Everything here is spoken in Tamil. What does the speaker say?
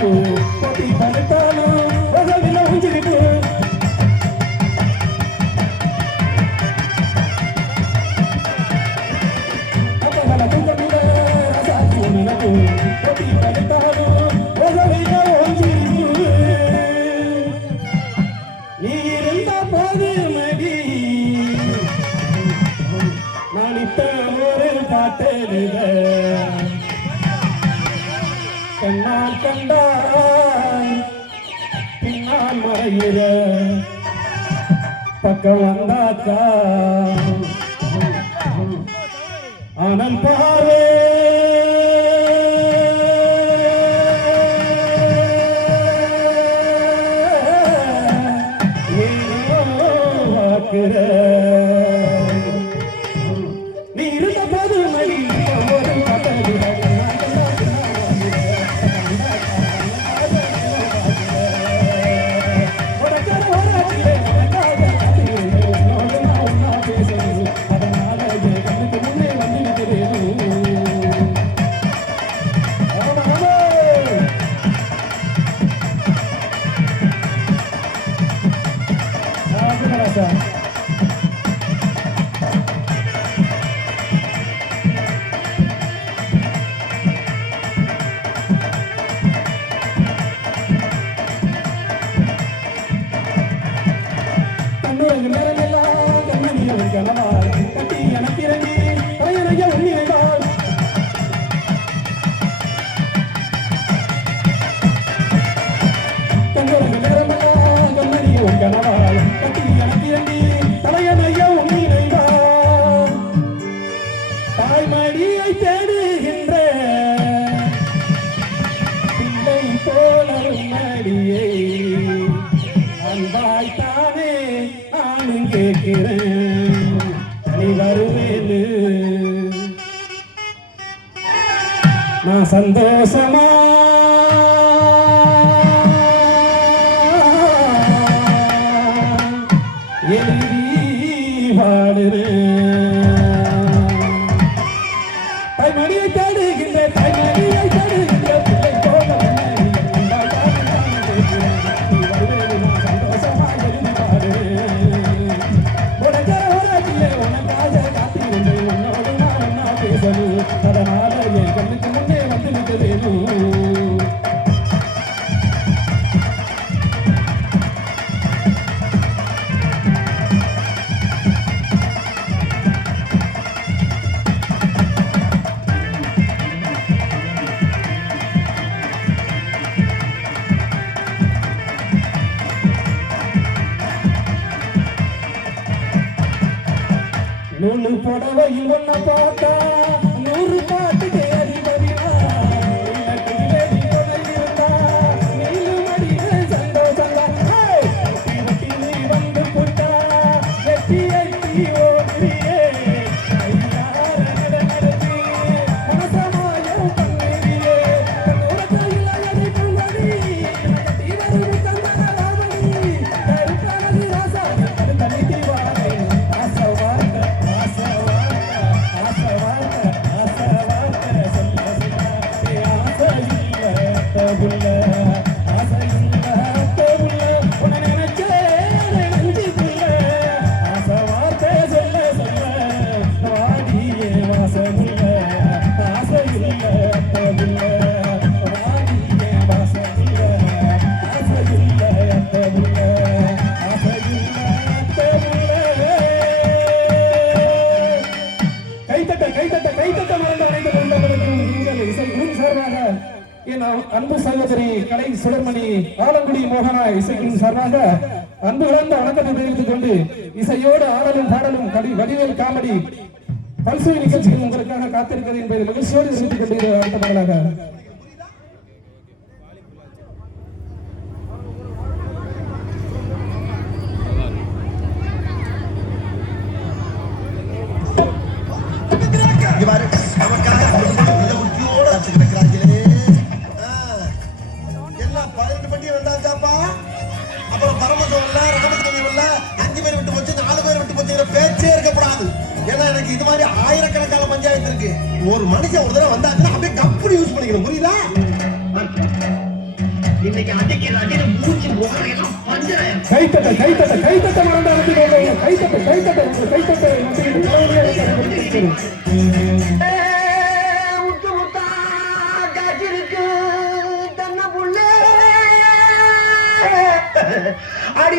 எனக்கு போட்டி படுத்தாலும் உதவில உஞ்சிக்கிட்டு அப்பகல தூக்கமிட ரசாச்சி எனக்கு போட்டி படுத்தாலும் உதவில உஞ்சிக்கிட்டு நீ இருந்த போது மடி நாளித்த ஒரு காட்டெழுத கண்ணால் கண்டாய் பின்னால் மறையிற பக்கம் வந்தாக்கா ஆனல் பாரு வாக்குற நீ இருந்த போது மணி ஒரு காட்டெழுத தாய்மடியை தேடுகின்ற பிள்ளை போல மடியை அன்பாய் தானே நானும் கேட்கிறேன் நீ வருவேன்னு நான் சந்தோஷமா எழுதி வாடுறேன் தாய்மடியை தேடுகின்ற தாய்மடியை தேடுகின்ற பிள்ளை போல சந்தோஷமா எழுதி வாடுறேன் உனக்காக காத்திருந்தேன் உன்னோடு நான் பேசணும் அதனால என் கண்ணுக்கு முன்னே வந்து விட்டதேனும் நூலு புடவையில் ஒன்ன பார்த்தா 100 பாட்டு கேரி வருவா இருந்தா நீலு மடியில சந்தோஷந்தா வெட்டி நீ வந்து புட்டா வெட்டி எட்டி ஓடுறியே நடந்து மனசமாயம் பண்ணியே உரத்தையில் அழகி கண்மணி கட்டி வரும் கந்தன ராமணி கருக்கானது ராசா தனி தீவாரே அன்பு சகோதரி கலை சுடர்மணி ஆலங்குடி மோகனா இசைக்கும் சார்பாக அன்பு கலந்த வணக்கத்தை தெரிவித்துக் கொண்டு இசையோடு ஆடலும் பாடலும் வடிவேல் காமெடி பல்சுவை நிகழ்ச்சிகள் உங்களுக்காக காத்திருக்கிறது என்பதை மகிழ்ச்சியோடு தெரிவித்துக் கொண்டு அடுத்த பாடலாக இது மாதிரி ஆயிரக்கணக்கான பஞ்சாயத்து இருக்கு. ஒரு மனுஷன் ஒரு தடவை வந்தாங்கன்னா அப்படியே கப்புனு யூஸ் பண்ணிக்கணும். புரியுதா? இன்னைக்கு அடிக்கிற அடியில மூச்சு முகரையெல்லாம் பஞ்சராயம். கைத்தட்ட கைத்தட்ட கைத்தட்ட மறந்து நடத்தி கொண்டு கைத்தட்ட கைத்தட்ட உங்க கைத்தட்ட நம்பிக்கை முத்து முத்தா காய்ச்சிருக்கு தன்ன புள்ள அடி